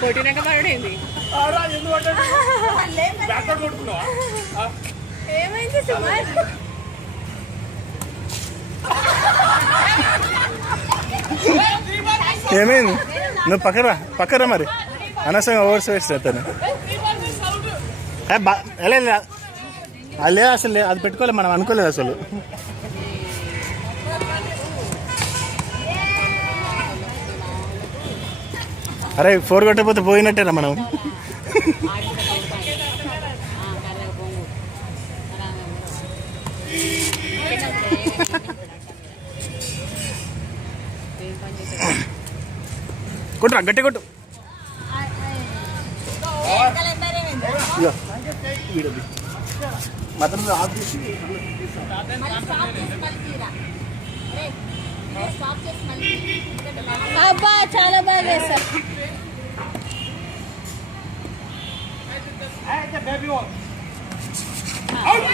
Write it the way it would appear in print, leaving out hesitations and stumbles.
కొట్టినాక పడేది ఏమైంది సుమార్? ఏమైంది? నువ్వు పక్కరా మరి అనవసరంగా ఓవర్స్ వేస్తాను. అది లేదు అసలు, అది పెట్టుకోలేదు, మనం అనుకోలేదు అసలు. అరే 4 కొట్టకపోతే పోయినట్టేనా మనం? కొట్టురా, గట్టి కొట్టు. అబ్బా చాలా బాగా వేస్తారు.